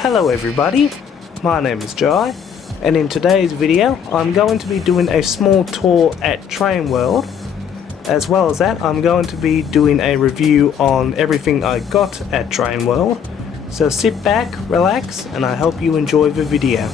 Hello everybody, my name is Jai, and in today's video I'm going to be doing a small tour at Train World. As well as that, I'm going to be doing a review on everything I got at Train World. So sit back, relax, and I hope you enjoy the video.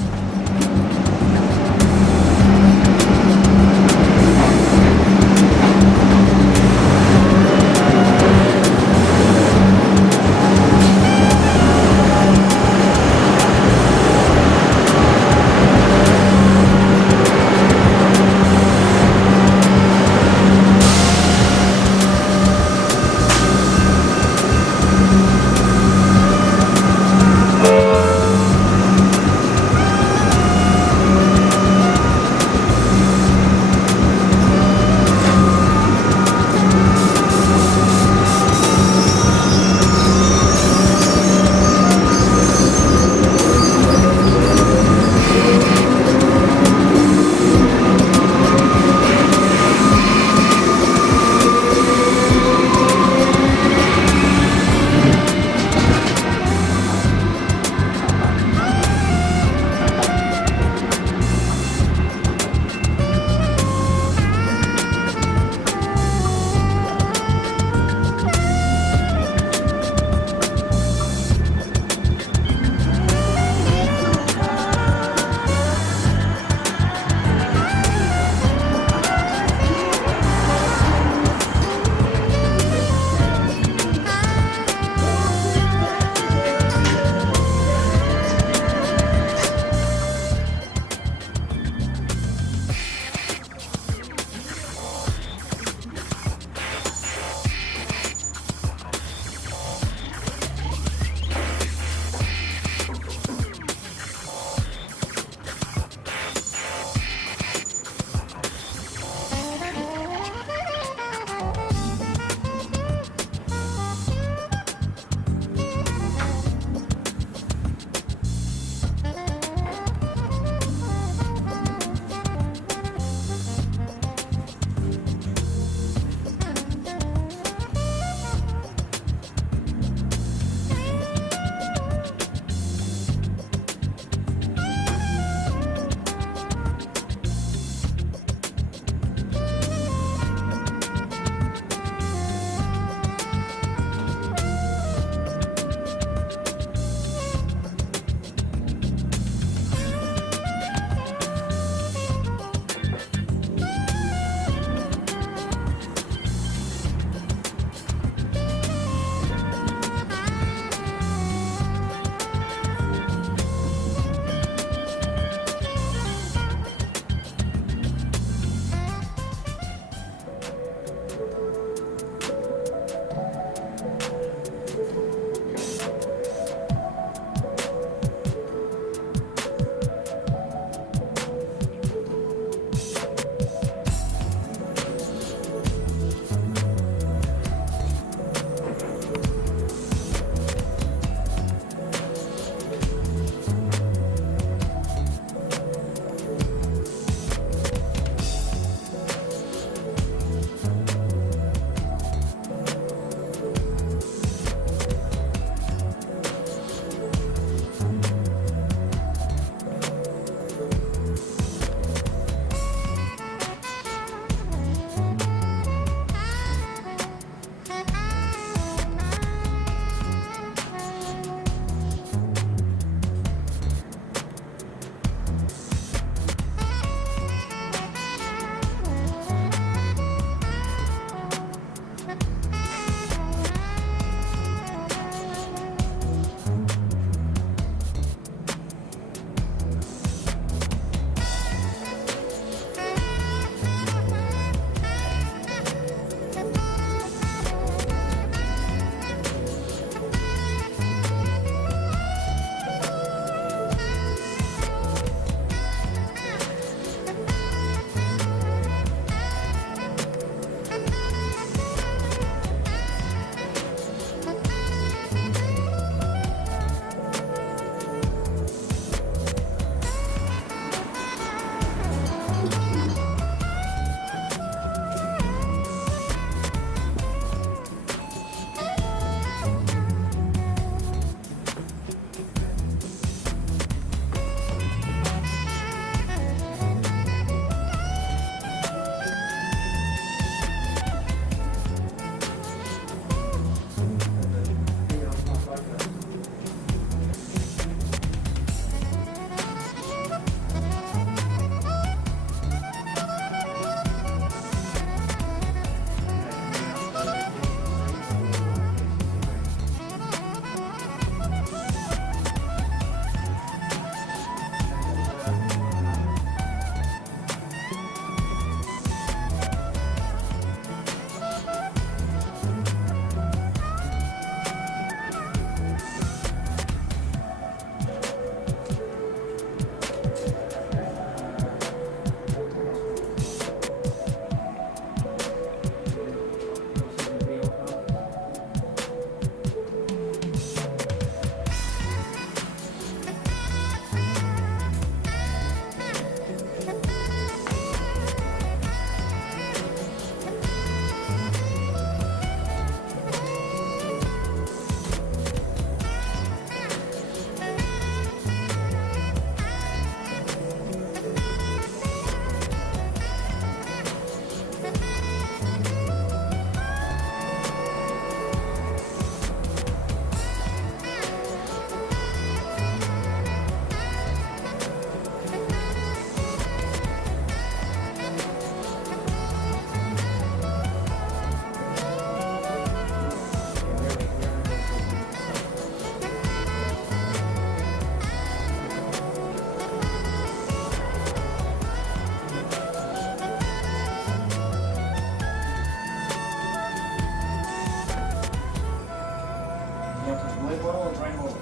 blue bottle or green bottle?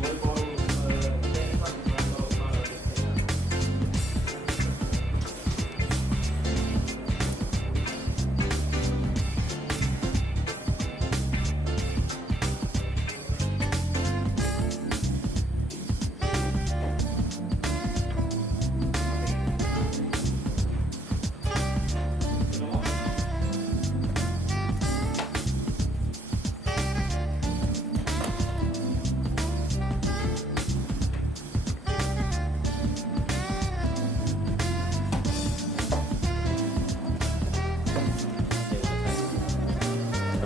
Blue bottles, green bottles,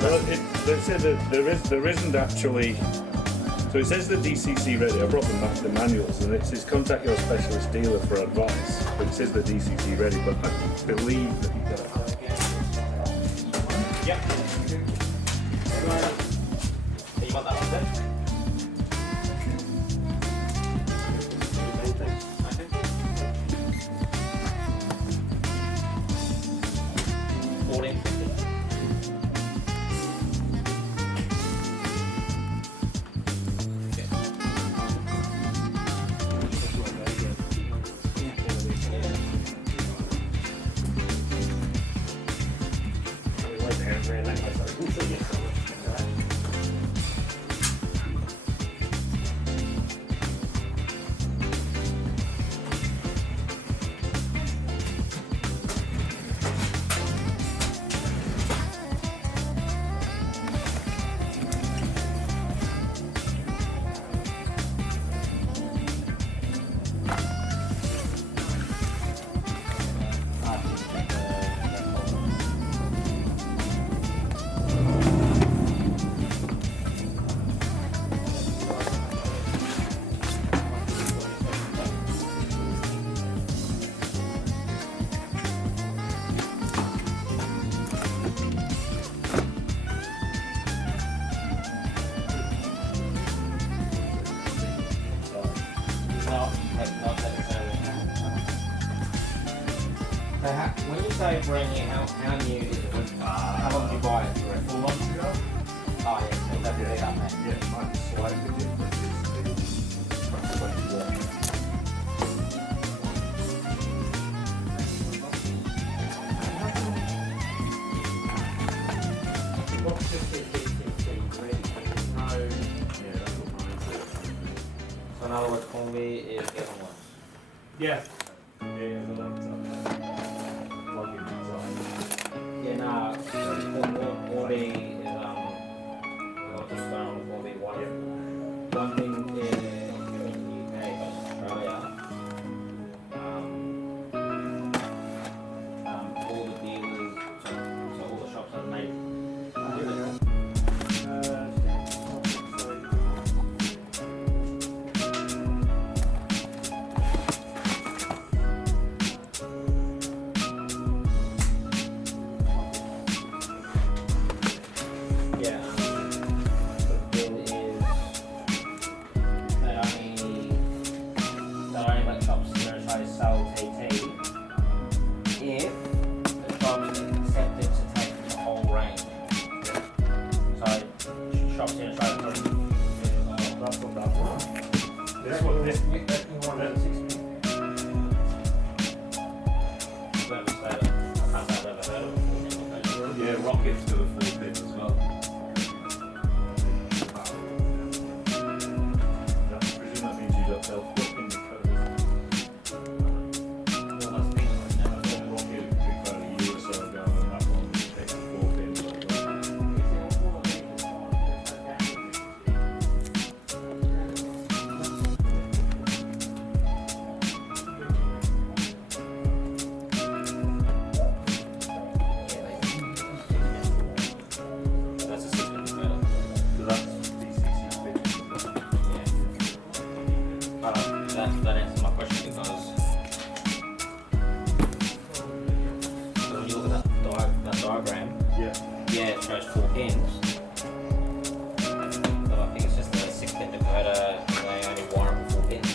Well, they said that there isn't actually. So it says the DCC ready. I brought the manuals, and it says contact your specialist dealer for advice. But it says the DCC ready. But I believe that you got. Yep. You want that one then? When you say brand new, how new is it? How long did you buy it? 4 months ago? Oh yeah, so that's it up there. Yeah, it might be slightly different. It's 20 years. What's just the DCC ready? Yeah, that's what mine says. So in other words, Combi is getting one. Yeah. Yeah, the laptop. Plug in inside. Yeah, nah, Combi is, well, just going on Combi one thing in the UK versus Australia, all the dealers, so all the shops are made. Yeah, rockets to the full pit as well. I presume that means you got self-working code. Rocket we found a year or so ago, and that one takes 4 pins. That answers my question because when you look at that diagram, yeah, it shows 4 pins, but I think it's just a 6-pin decoder and they only wire up 4 pins.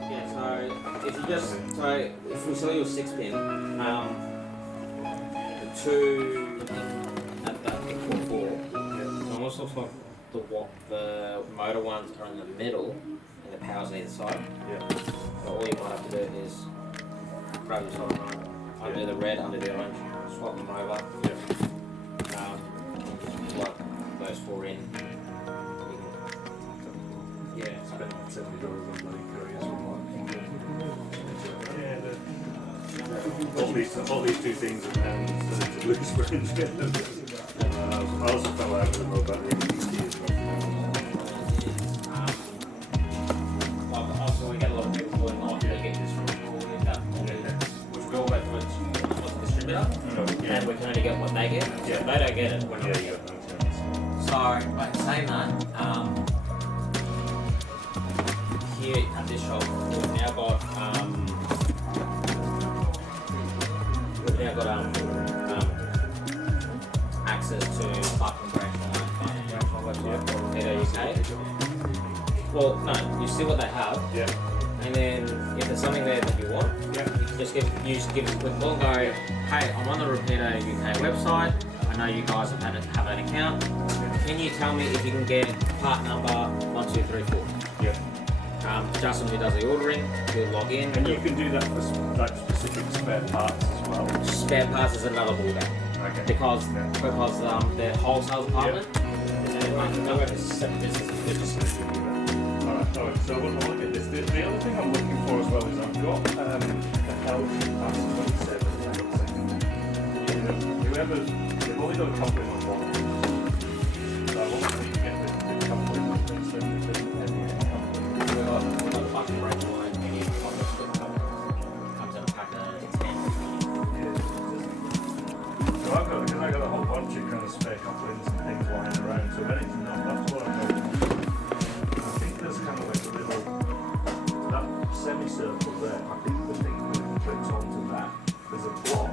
Yeah, so if you just, so if we sell you a 6-pin, two at the equal four. So almost looks like the motor ones are in the middle and the power's on either side. Yeah. So all you might have to do is grab the top one, undo the red, undo the orange, swap them over. Yeah. And just plug those four in. Yeah, Spent like $70 on bloody couriers from bought these two things and to lose springs. I also fell out with them about the EDC as well. Also, we get a lot of people going off to get this from which will go with what's the distributor, and we can only get what they get. Yeah. So they don't get it. We're not Yeah, getting you it. got no chance. So, by saying that, here at this shop, we've now got access to parking branch website called BL G Class. Well, no, you see what they have, Yeah. and then if there's something there that you want, Yeah. you just give a quick call and go, hey, I'm on the Repeater UK website. I know you guys have an account. Can you tell me if you can get part number 1234? Yeah. Justin, who does the ordering, he'll log in. And you can do that for like specific spare parts as well. Spare parts is another ballgame Okay. because their wholesale department is a separate business. Alright, so we'll look at this. The other thing I'm looking for as well is I've got a LG Pass 27. Whoever's, they've only got a couple of them. So I want to get the couple of them. So We've got a fucking range line, any comes in a pack of 10. So because I got a whole bunch of kind of spare couplings and things lying around. So if anything, that's what I'm hoping. I think there's kind of like a little, that semicircle there, I think the thing that clicks onto that, there's a block.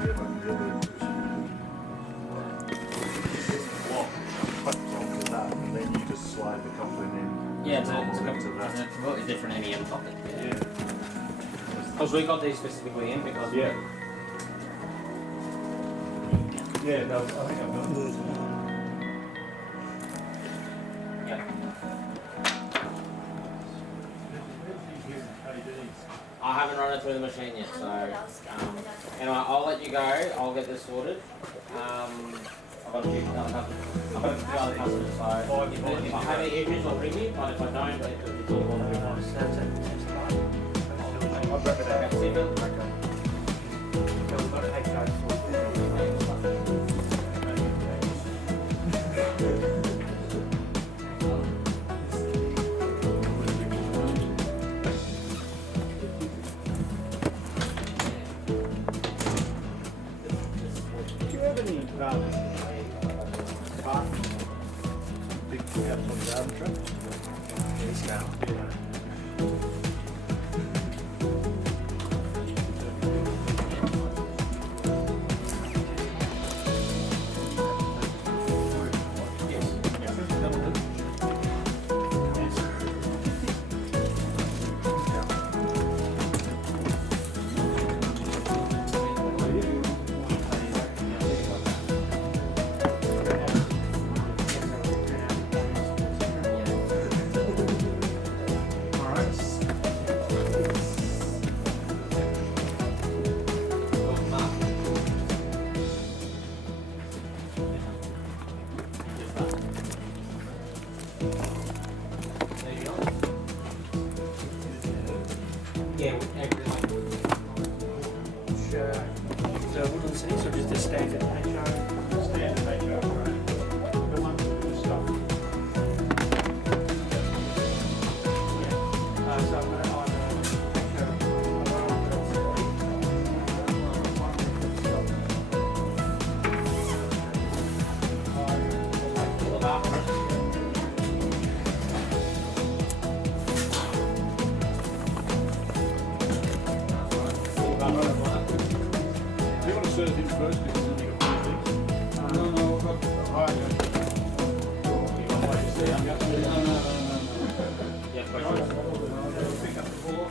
Yeah, like the other, this block clips onto that, and then you just slide the coupling in. Yeah, it's a that. completely different MEM topic. Yeah. Because we got these specifically in because Yeah. Yeah, no, I think I've got this. Yeah. I haven't run it through the machine yet, so anyway, I'll let you go. I'll get this sorted. I've got a few other customers, so if I have any issues, I'll ring you. But if I don't, it's all on the I'll wrap it out. See you, Bill. Do you have any big pickups on the garden truck? Yes, now. Yeah, everything. The wooden seats or just a standard HR? Standard HR, right? The one with the stuff. Do you want to serve him first because then you got two things? No, we've got higher. You want to like to see? I'm going to see. Yeah, Pick up the ball.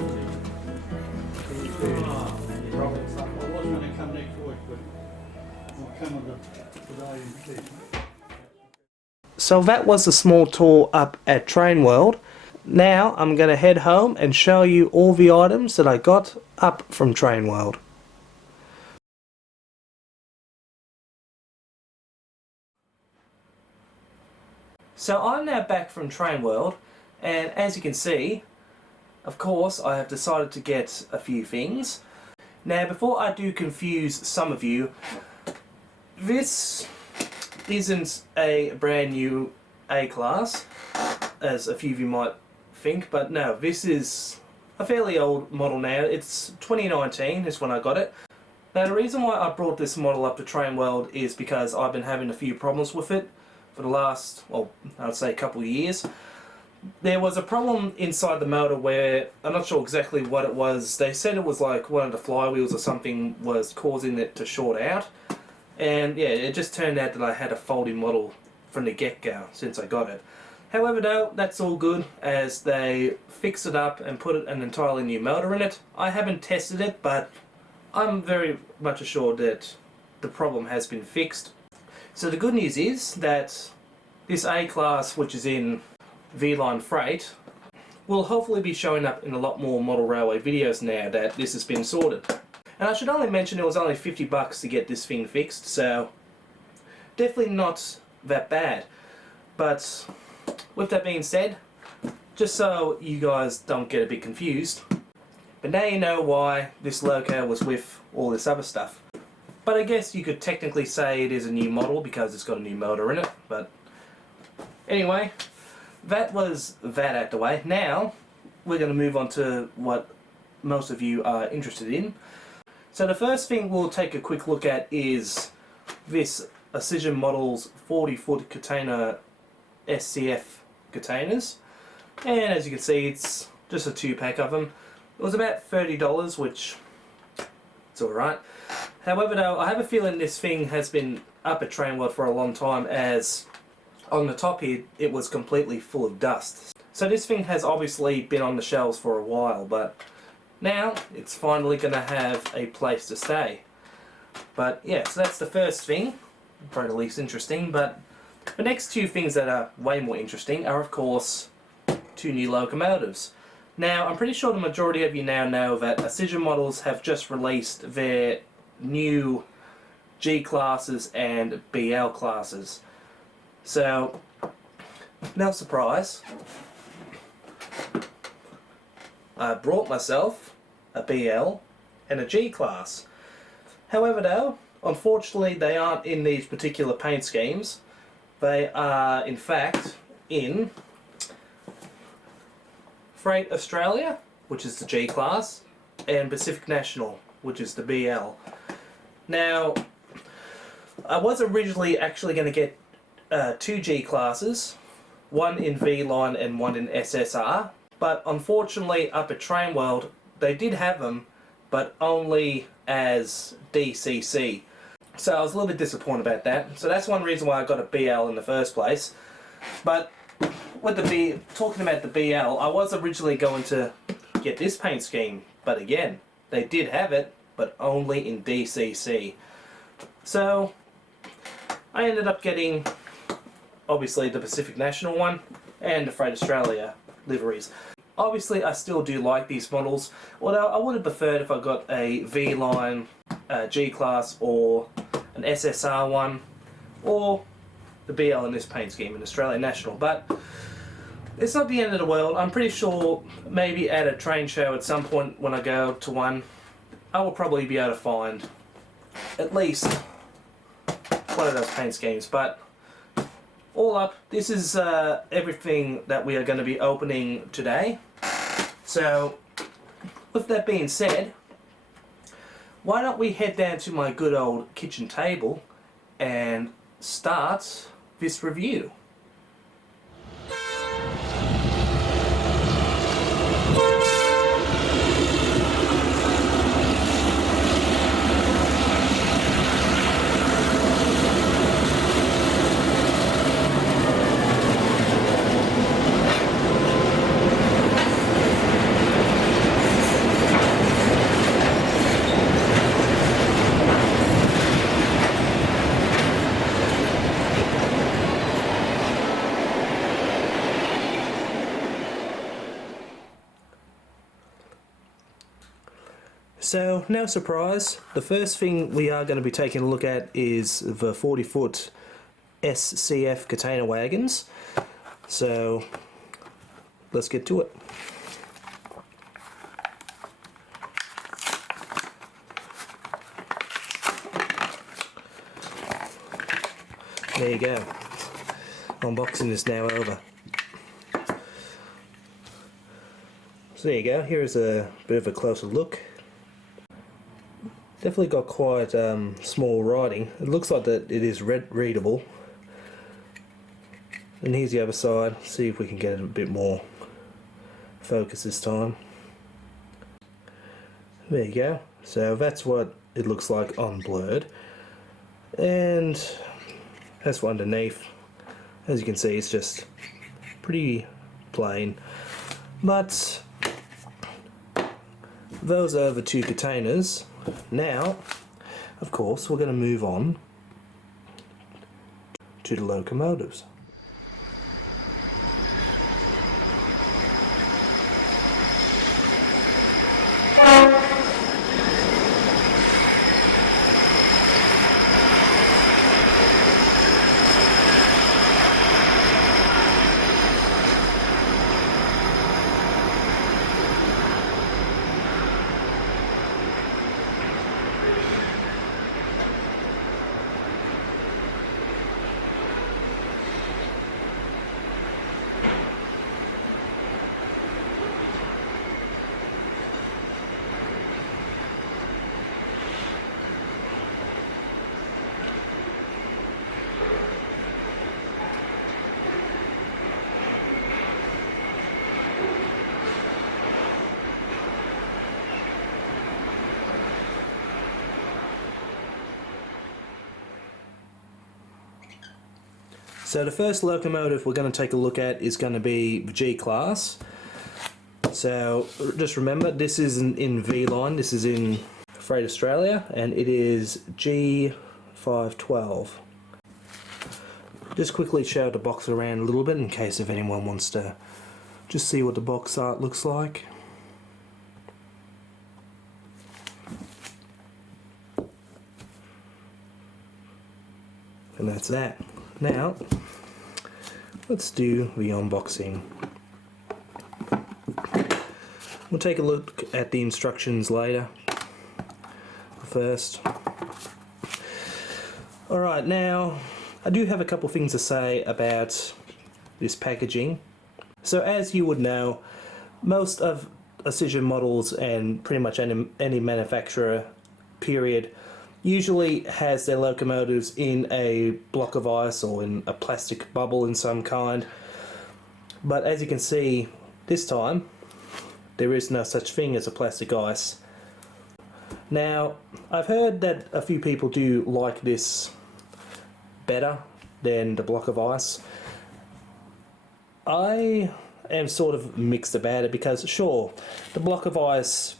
Probably Well, what's going to come next week? But So that was a small tour up at Train World. Now I'm going to head home and show you all the items that I got up from Train World. So I'm now back from Train World, and as you can see, of course, I have decided to get a few things. Now, before I do confuse some of you, this isn't a brand new A-Class, as a few of you might think, but no, this is a fairly old model now. It's 2019 is when I got it. Now, the reason why I brought this model up to Train World is because I've been having a few problems with it for the last, well, I'd say a couple of years. There was a problem inside the motor where, I'm not sure exactly what it was. They said it was like one of the flywheels or something was causing it to short out. And yeah, it just turned out that I had a faulty model from the get-go since I got it. However though, that's all good as they fixed it up and put an entirely new motor in it. I haven't tested it, but I'm very much assured that the problem has been fixed. So the good news is that this A-Class, which is in V-Line freight, will hopefully be showing up in a lot more model railway videos now that this has been sorted. And I should only mention it was only $50 to get this thing fixed, so definitely not that bad. But with that being said, just so you guys don't get a bit confused, but now you know why this loco was with all this other stuff. But I guess you could technically say it is a new model because it's got a new motor in it, but anyway, that was that out the way. Now, we're going to move on to what most of you are interested in. So the first thing we'll take a quick look at is this Auscision Models 40-foot container SCF containers. And as you can see, it's just a 2-pack of them. It was about $30, which it's alright. However though, I have a feeling this thing has been up at Train World for a long time, as on the top here it was completely full of dust. So this thing has obviously been on the shelves for a while, but now it's finally going to have a place to stay. But yeah, so that's the first thing, probably the least interesting. But the next two things that are way more interesting are of course two new locomotives. Now I'm pretty sure the majority of you now know that Auscision Models have just released their new G classes and BL classes. So, no surprise, I brought myself a BL and a G class. However though, unfortunately they aren't in these particular paint schemes. They are in fact in Freight Australia, which is the G class, and Pacific National, which is the BL. Now, I was originally actually going to get two G classes, one in V-Line and one in SSR, but unfortunately up at Train World they did have them, but only as DCC. So I was a little bit disappointed about that. So that's one reason why I got a BL in the first place. But with talking about the BL, I was originally going to get this paint scheme, but again, they did have it, but only in DCC. So I ended up getting obviously the Pacific National one and the Freight Australia liveries. Obviously I still do like these models, although I would have preferred if I got a V-Line G class or an SSR one, or the BL in this paint scheme in Australia National. But it's not the end of the world. I'm pretty sure maybe at a train show at some point when I go to one, I will probably be able to find at least one of those paint schemes. But all up, this is everything that we are going to be opening today. So with that being said, why don't we head down to my good old kitchen table and start this review. So, no surprise, the first thing we are going to be taking a look at is the 40-foot SCF container wagons. So, let's get to it. There you go. Unboxing is now over. So there you go, here's a bit of a closer look. Definitely got quite small writing. It looks like that it is readable. And here's the other side. See if we can get it a bit more focus this time. There you go. So that's what it looks like unblurred. And as for underneath, as you can see, it's just pretty plain. But those are the two containers. Now, of course, we're going to move on to the locomotives. So the first locomotive we're going to take a look at is going to be the G Class. So just remember, this isn't in V line, this is in Freight Australia, and it is G512. Just quickly show the box around a little bit in case if anyone wants to just see what the box art looks like. And that's that. Now, let's do the unboxing. We'll take a look at the instructions later. First. Alright, now, I do have a couple things to say about this packaging. So as you would know, most of Auscision models and pretty much any manufacturer, period, usually has their locomotives in a block of ice or in a plastic bubble in some kind. But as you can see, this time, there is no such thing as a plastic ice. Now, I've heard that a few people do like this better than the block of ice. I am sort of mixed about it because, sure, the block of ice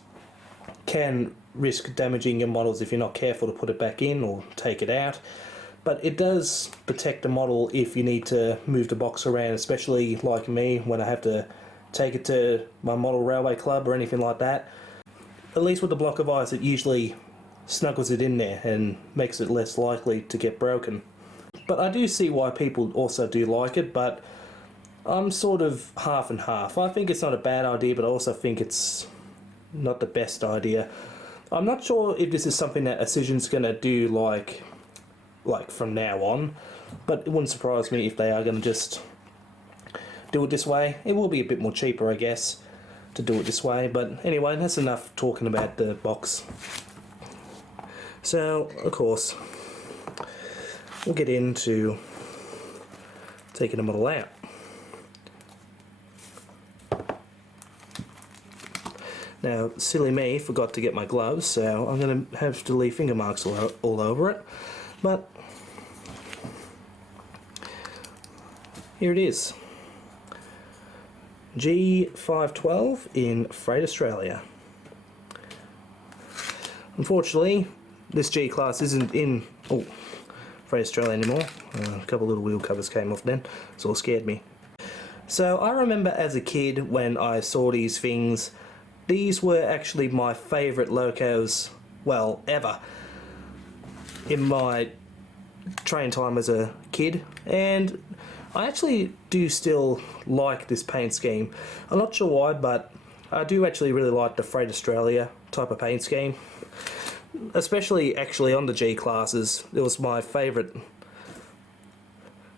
can risk damaging your models if you're not careful to put it back in or take it out, but it does protect the model if you need to move the box around, especially like me when I have to take it to my model railway club or anything like that. At least with the block of ice, it usually snuggles it in there and makes it less likely to get broken. But I do see why people also do like it, but I'm sort of half and half. I think it's not a bad idea, but I also think it's not the best idea. I'm not sure if this is something that Auscision's going to do like from now on, but it wouldn't surprise me if they are going to just do it this way. It will be a bit more cheaper, I guess, to do it this way, but anyway, that's enough talking about the box. So, of course, we'll get into taking the model out. Now, silly me, forgot to get my gloves, so I'm going to have to leave finger marks all over it. But here it is. G512 in Freight Australia. Unfortunately, this G Class isn't in Freight Australia anymore. A couple little wheel covers came off then, so it scared me. So I remember as a kid when I saw these things, These were actually my favourite locos, well, ever, in my train time as a kid, and I actually do still like this paint scheme. I'm not sure why, but I do actually really like the Freight Australia type of paint scheme, especially actually on the G classes. It was my favourite,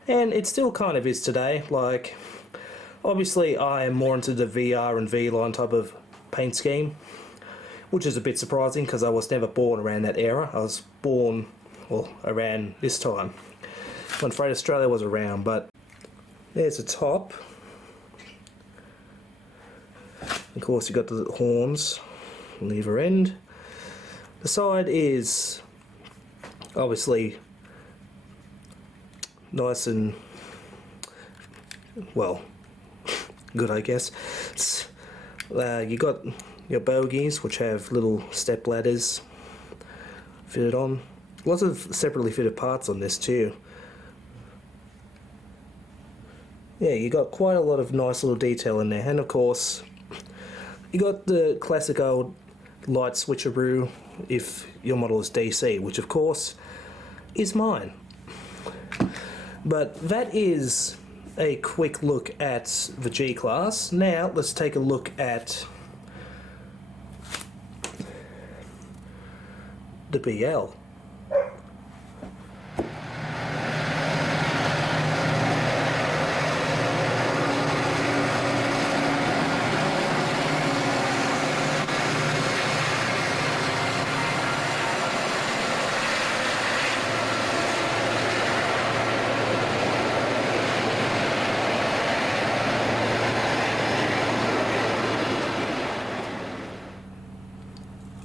and it still kind of is today. Like, obviously I am more into the VR and V-line type of paint scheme, which is a bit surprising because I was never born around that era. I was born, well, around this time when Freight Australia was around. But there's a top. Of course, you've got the horns, lever end. The side is obviously nice and, well, good, I guess. You got your bogies, which have little step ladders fitted on. Lots of separately fitted parts on this too. Yeah, you got quite a lot of nice little detail in there, and of course you got the classic old light switcheroo if your model is DC, which of course is mine. But that is a quick look at the G class. Now let's take a look at the BL.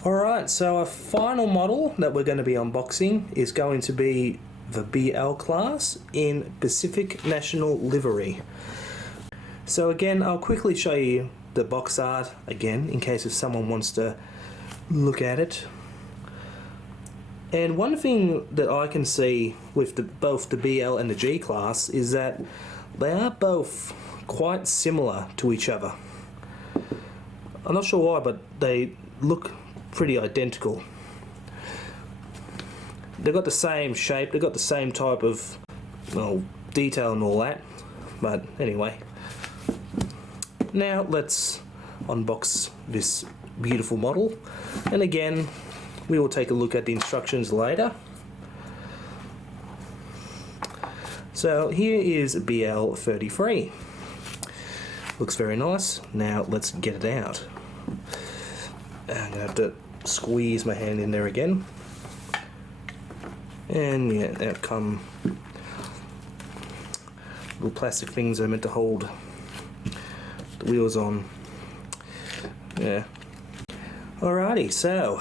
Alright, so our final model that we're going to be unboxing is going to be the BL class in Pacific National livery. So again, I'll quickly show you the box art again in case if someone wants to look at it. And one thing that I can see with both the BL and the G class is that they are both quite similar to each other. I'm not sure why, but they look pretty identical. They've got the same shape, they've got the same type of, well, detail and all that. But anyway, now let's unbox this beautiful model, and again we will take a look at the instructions later. So here is BL 33. Looks very nice. Now let's get it out. I'm gonna have to squeeze my hand in there again, and yeah, out come little plastic things that are meant to hold the wheels on. Yeah. Alrighty, so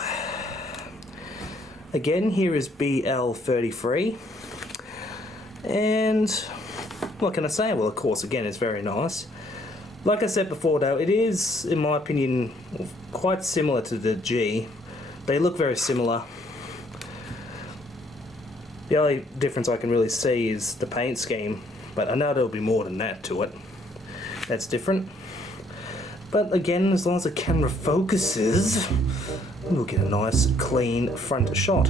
again, here is BL 33, and what can I say? Well, of course, again, it's very nice. Like I said before though, it is, in my opinion, quite similar to the G. They look very similar. The only difference I can really see is the paint scheme, but I know there'll be more than that to it. That's different. But again, as long as the camera focuses, we'll get a nice clean front shot.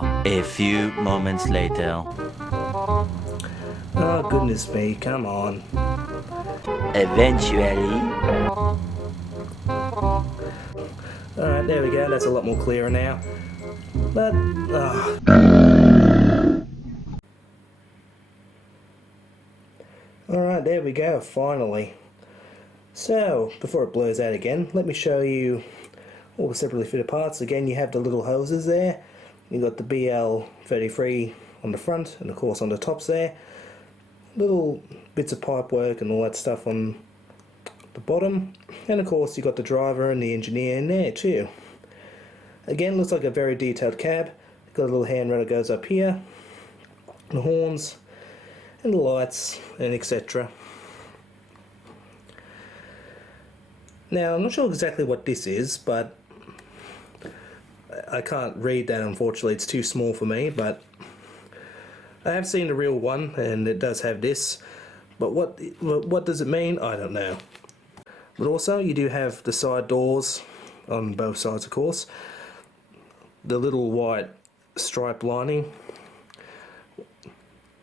A few moments later. Oh goodness me, come on. Eventually. Alright, there we go, that's a lot more clearer now. But, Alright, there we go, finally. So, before it blurs out again, let me show you all the separately fitted parts. Again, you have the little hoses there. You've got the BL 33 on the front, and of course on the tops there. Little bits of pipe work and all that stuff on the bottom, and of course you've got the driver and the engineer in there too. Again, looks like a very detailed cab. Got a little handrail that goes up here, the horns and the lights and etc. Now I'm not sure exactly what this is, but I can't read that unfortunately, it's too small for me, but I have seen the real one and it does have this, but what does it mean? I don't know. But also you do have the side doors on both sides, of course. The little white stripe lining,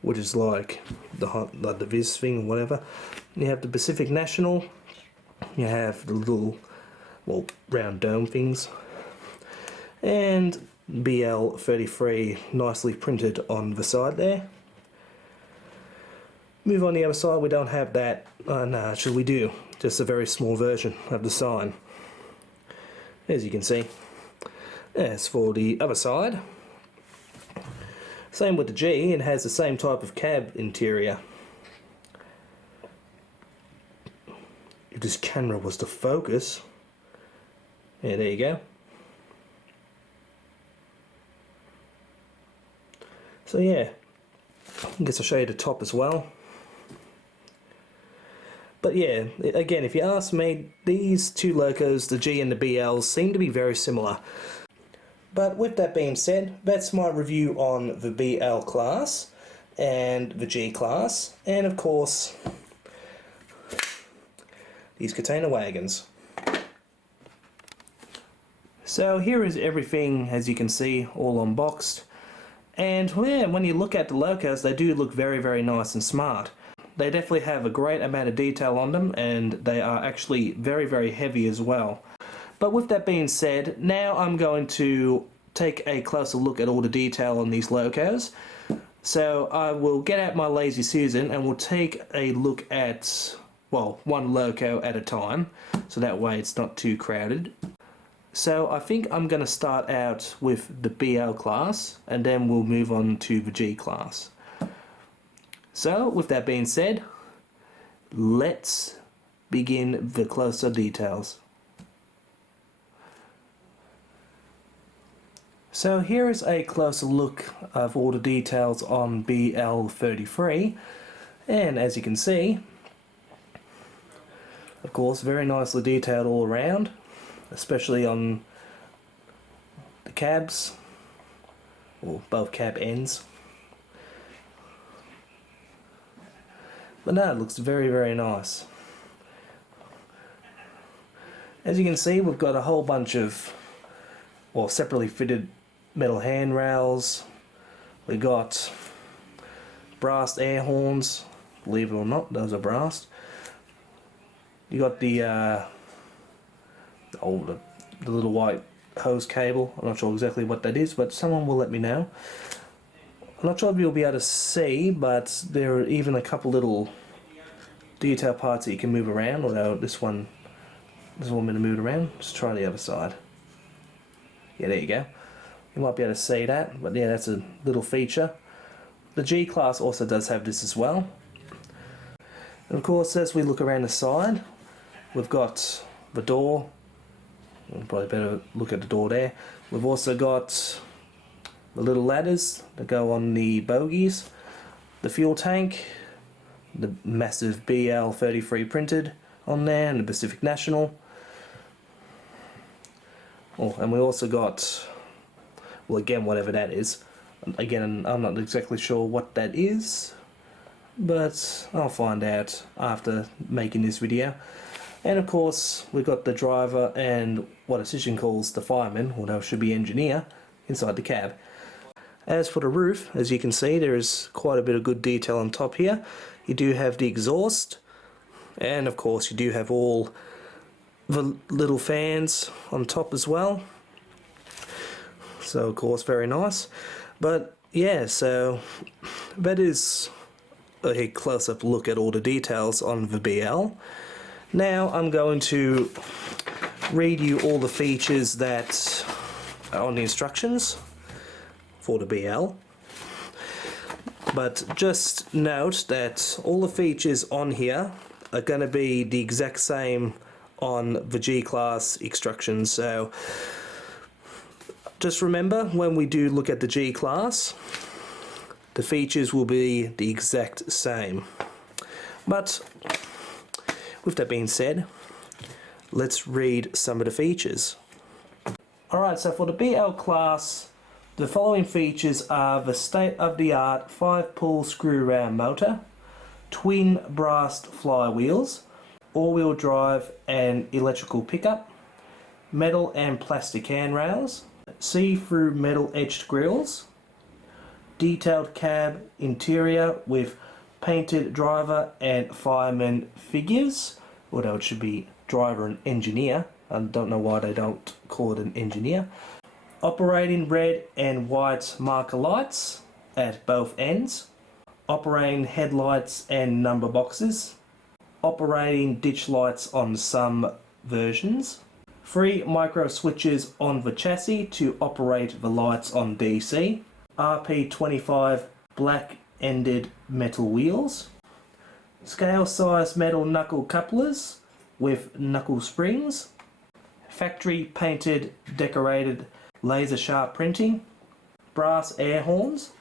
which is like the Viz thing or whatever. You have the Pacific National. You have the little, well, round dome things. And BL 33 nicely printed on the side there. Move on the other side, we don't have that. No, actually we do. Just a very small version of the sign, as you can see. As for the other side, same with the G, it has the same type of cab interior. If this camera was to focus, yeah, there you go. So yeah, I guess I'll show you the top as well. But yeah, again, if you ask me, these two locos, the G and the BL, seem to be very similar. But with that being said, that's my review on the BL class and the G class, and of course these container wagons. So here is everything, as you can see, all unboxed. And yeah, when you look at the locos, they do look very, very nice and smart. They definitely have a great amount of detail on them, and they are actually very, very heavy as well. But with that being said, now I'm going to take a closer look at all the detail on these locos. So I will get out my Lazy Susan and we'll take a look at, well, one loco at a time, so that way it's not too crowded. So I think I'm going to start out with the BL class, and then we'll move on to the G class. So with that being said, let's begin the closer details. So here is a closer look of all the details on BL 33, and as you can see, of course, very nicely detailed all around, especially on the cabs, or both cab ends. But no, it looks very, very nice. As you can see, we've got a whole bunch of, well, separately fitted metal handrails. We got brass air horns, believe it or not, those are brass. You got the little white hose cable. I'm not sure exactly what that is, but someone will let me know. I'm not sure if you'll be able to see, but there are even a couple little detail parts that you can move around, although this one doesn't want me to move it around. Just try the other side. Yeah, there you go. You might be able to see that, but yeah, that's a little feature. The G class also does have this as well. And of course, as we look around the side, we've got the door. We'll probably better look at the door there. We've also got the little ladders that go on the bogies, the fuel tank, the massive BL 33 printed on there, and the Pacific National. Oh, and we also got, well, again, whatever that is. Again, I'm not exactly sure what that is, but I'll find out after making this video. And of course, we've got the driver and what Auscision calls the fireman, although it should be engineer, inside the cab. As for the roof, as you can see, there is quite a bit of good detail on top here. You do have the exhaust, and of course you do have all the little fans on top as well. So of course, very nice. But yeah, so that is a close-up look at all the details on the BL. Now I'm going to read you all the features that are on the instructions for the BL. But just note that all the features on here are going to be the exact same on the G class instructions. So just remember, when we do look at the G class, the features will be the exact same. But with that being said, let's read some of the features. Alright, so for the BL class, the following features are the state-of-the-art 5-pull screw-round motor, twin brass flywheels, all-wheel drive and electrical pickup, metal and plastic handrails, see-through metal etched grills, detailed cab interior with painted driver and fireman figures, although it should be driver and engineer. I don't know why they don't call it an engineer. Operating red and white marker lights at both ends, operating headlights and number boxes, operating ditch lights on some versions, 3 micro switches on the chassis to operate the lights on DC, RP25 black ended metal wheels, scale size metal knuckle couplers with knuckle springs, factory painted decorated laser sharp printing, brass air horns,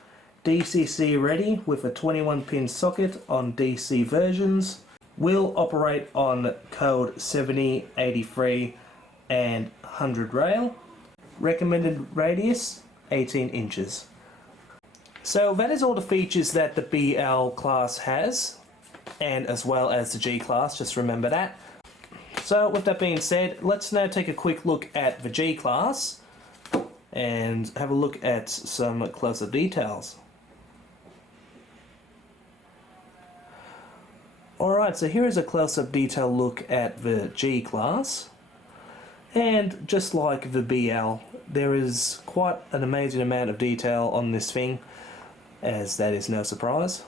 DCC ready with a 21-pin socket on DC versions, will operate on code 70, 83 and 100 rail, recommended radius 18 inches. So that is all the features that the BL class has, and as well as the G class, just remember that. So with that being said, let's now take a quick look at the G class and have a look at some closer details. Alright, so here is a close-up detail look at the G class, and just like the BL, there is quite an amazing amount of detail on this thing, as that is no surprise.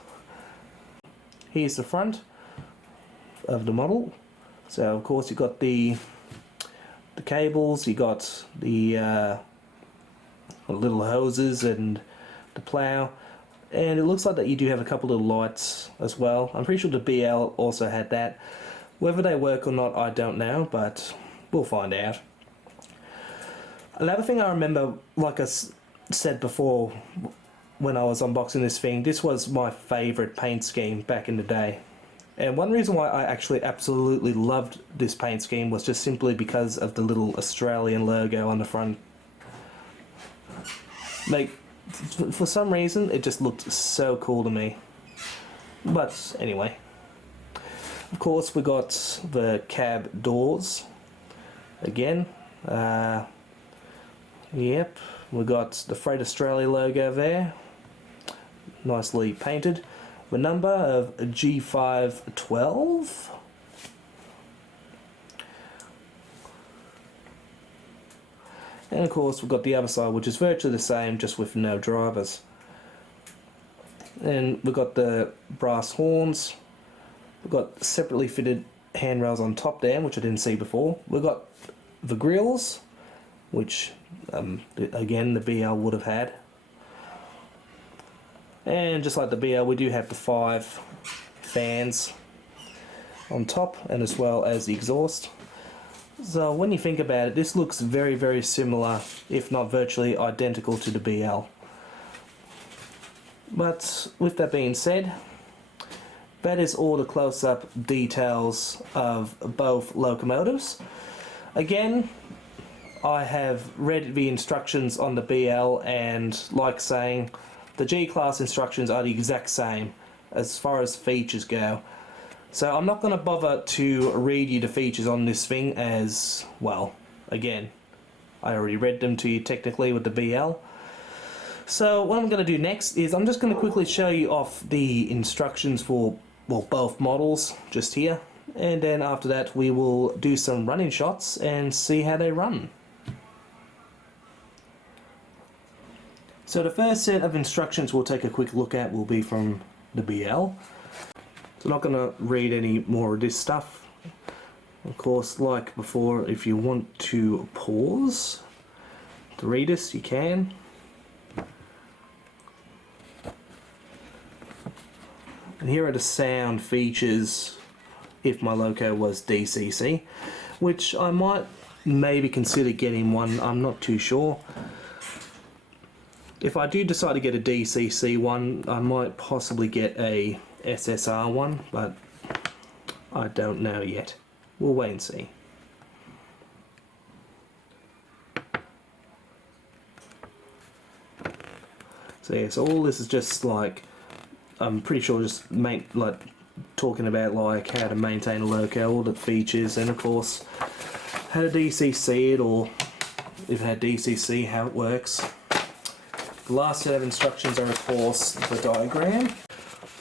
Here's the front of the model. So of course you've got the cables, you got the little hoses and the plough, and it looks like that you do have a couple of lights as well. I'm pretty sure the BL also had that. Whether they work or not I don't know, but we'll find out. Another thing I remember, like I said before when I was unboxing this thing, this was my favourite paint scheme back in the day. And one reason why I actually absolutely loved this paint scheme was just simply because of the little Australian logo on the front. Like, for some reason, it just looked so cool to me. But anyway, of course we got the cab doors again. Yep, we got the Freight Australia logo there, nicely painted. The number of G512. And of course we've got the other side, which is virtually the same, just with no drivers. And we've got the brass horns. We've got separately fitted handrails on top there, which I didn't see before. We've got the grills, which again the BL would have had. And just like the BL, we do have the 5 fans on top, and as well as the exhaust. So when you think about it, this looks very, very similar, if not virtually identical to the BL. But with that being said, that is all the close-up details of both locomotives. Again, I have read the instructions on the BL, and like saying, the G class instructions are the exact same as far as features go. So I'm not going to bother to read you the features on this thing, as, well, again, I already read them to you technically with the BL. So what I'm going to do next is I'm just going to quickly show you off the instructions for, well, both models just here, and then after that we will do some running shots and see how they run. So the first set of instructions we'll take a quick look at will be from the BL. So I'm not going to read any more of this stuff. Of course, like before, if you want to pause to read this, you can. And here are the sound features if my loco was DCC, which I might maybe consider getting one, I'm not too sure. If I do decide to get a DCC one, I might possibly get a SSR one, but I don't know yet. We'll wait and see. So yeah, so all this is just like, I'm pretty sure just talking about like how to maintain a loco, all the features, and of course how to DCC it, or if it had DCC, how it works. The last set of instructions are of course the diagram.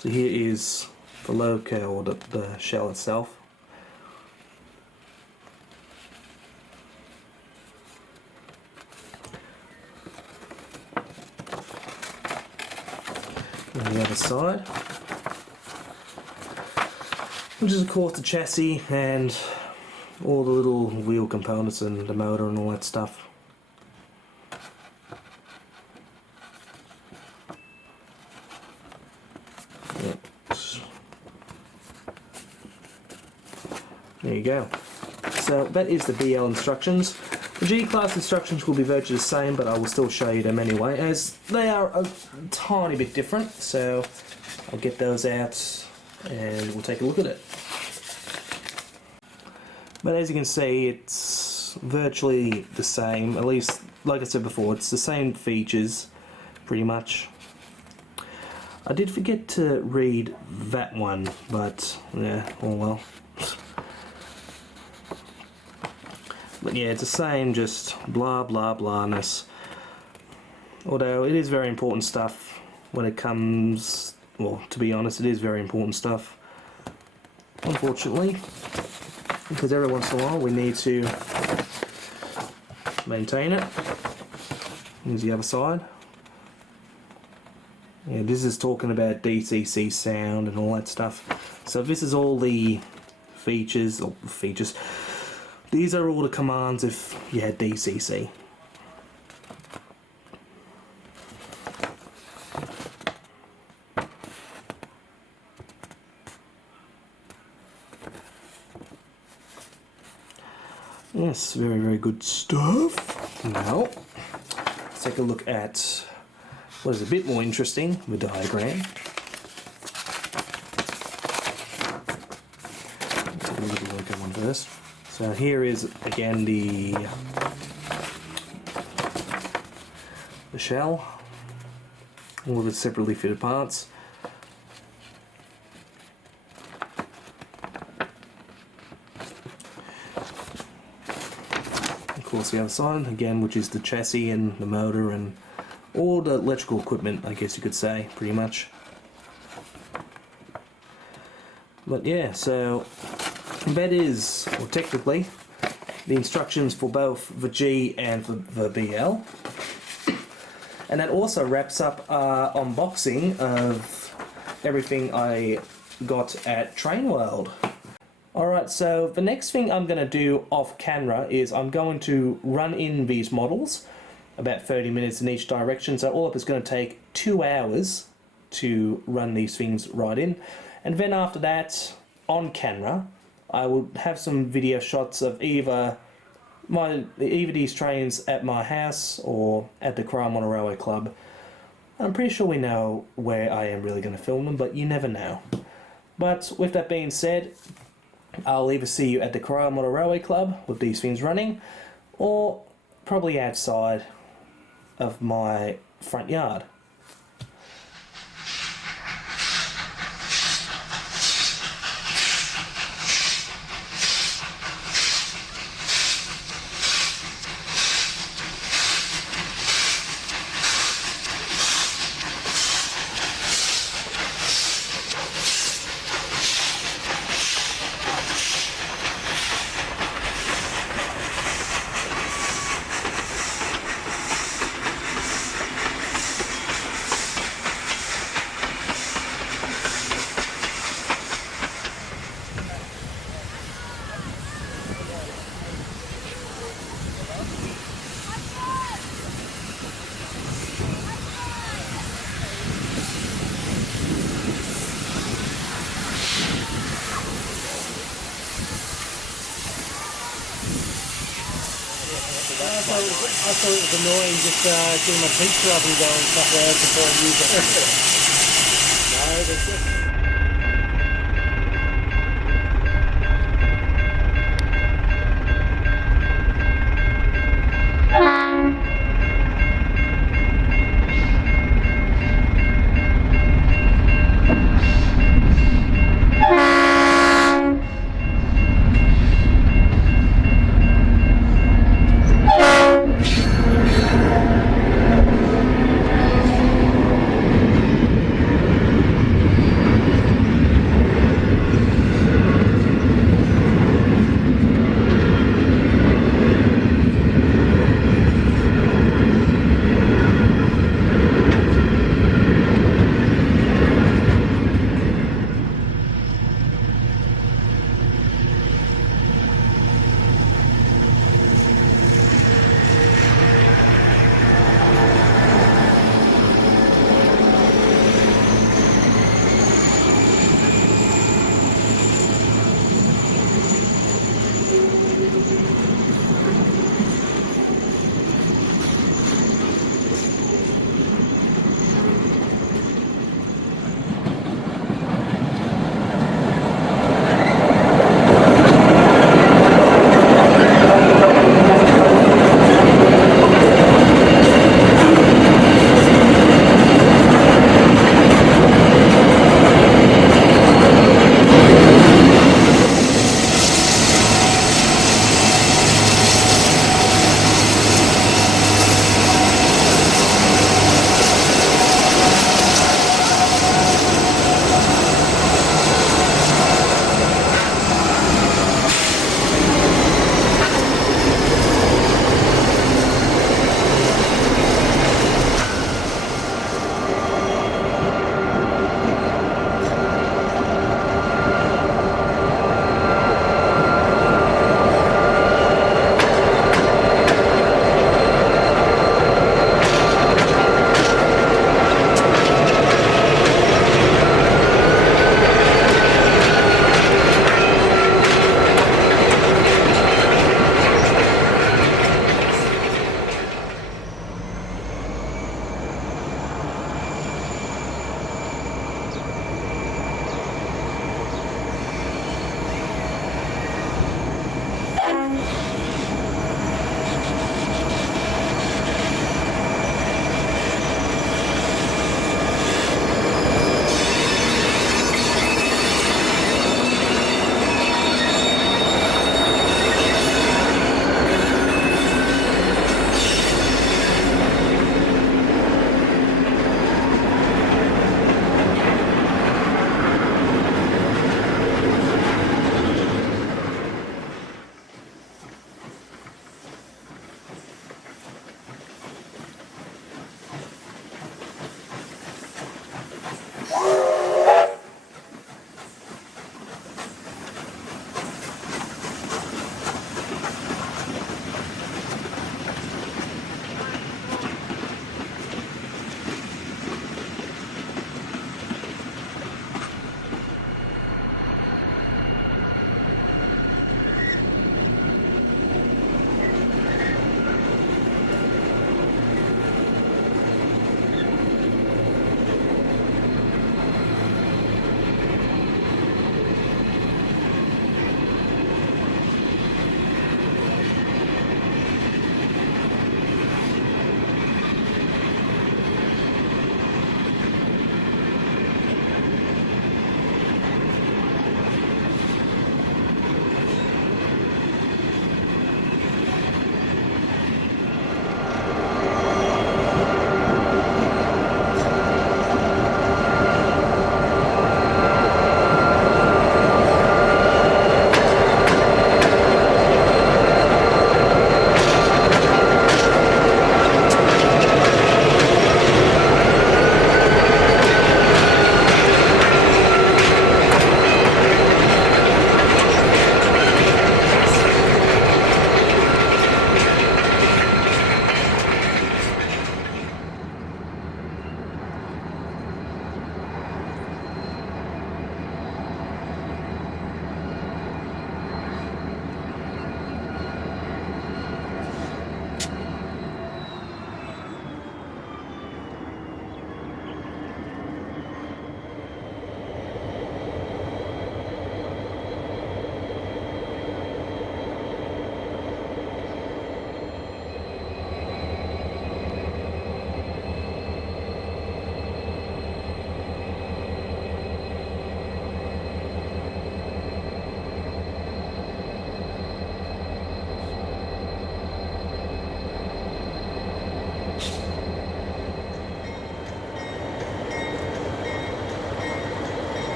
So here is the loco, or the shell itself. On the other side, which is of course the chassis and all the little wheel components and the motor and all that stuff. Yep. There you go. So that is the BL instructions. The G Class instructions will be virtually the same, but I will still show you them anyway, as they are a tiny bit different. So I'll get those out and we'll take a look at it. But as you can see, it's virtually the same, at least like I said before, it's the same features pretty much. I did forget to read that one, but yeah, oh well. But yeah, it's the same, just blah blah blahness. Although it is very important stuff when it comes, well, to be honest, it is very important stuff. Unfortunately, because every once in a while we need to maintain it. Here's the other side. Yeah, this is talking about DCC sound and all that stuff. So this is all the features, these are all the commands if you had DCC. Yes, very, very good stuff. Now, let's take a look at what is a bit more interesting, the diagram. Let's take a look at the loco one first. So here is again the shell, all of the separately fitted parts. Of course the other side again, which is the chassis and the motor and all the electrical equipment, I guess you could say, pretty much. But yeah, so that is, well, technically, the instructions for both the G and the BL. And that also wraps up our unboxing of everything I got at Train World. Alright, so the next thing I'm going to do off camera is I'm going to run in these models, about 30 minutes in each direction, so all up is going to take 2 hours to run these things right in. And then after that, on camera, I will have some video shots of either these trains at my house or at the Cryomon Railway Club. I'm pretty sure we know where I am really going to film them, but you never know. But with that being said, I'll either see you at the Cryomon Railway Club with these things running, or probably outside of my front yard. I thought it was annoying just getting my picture up and going somewhere before I use it. No, that's it.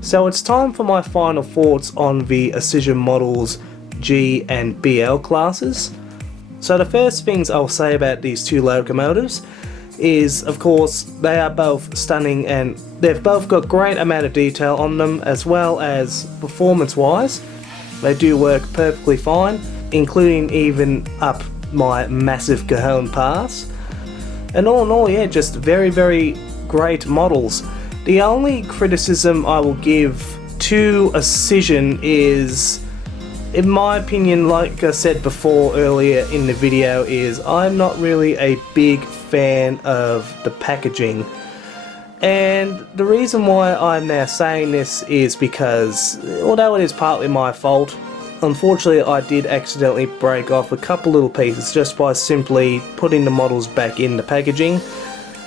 So it's time for my final thoughts on the Auscision models G and BL classes. So the first things I'll say about these two locomotives is, of course, they are both stunning and they've both got great amount of detail on them, as well as performance wise. They do work perfectly fine, including even up my massive Cajon pass. And all in all, yeah, just very, very great models. The only criticism I will give to Auscision is, in my opinion, like I said before earlier in the video, is I'm not really a big fan of the packaging. And the reason why I'm now saying this is because, although it is partly my fault, unfortunately I did accidentally break off a couple little pieces just by simply putting the models back in the packaging.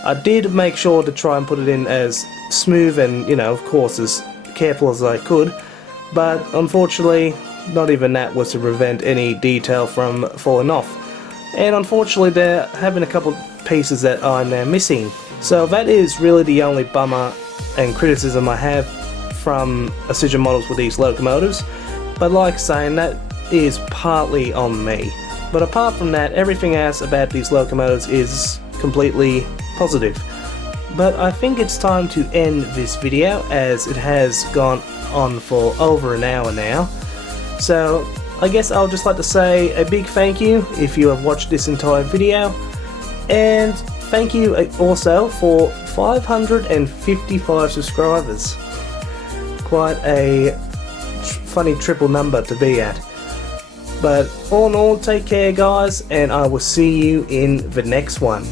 I did make sure to try and put it in as smooth and, you know, of course, as careful as I could, but unfortunately not even that was to prevent any detail from falling off. And unfortunately they're having a couple pieces that are now missing. So that is really the only bummer and criticism I have from Auscision models with these locomotives. But like saying, that is partly on me. But apart from that, everything else about these locomotives is completely positive. But I think it's time to end this video, as it has gone on for over an hour now. So I guess I'll just like to say a big thank you if you have watched this entire video, and thank you also for 555 subscribers. Quite a funny triple number to be at. But all in all, take care guys, and I will see you in the next one.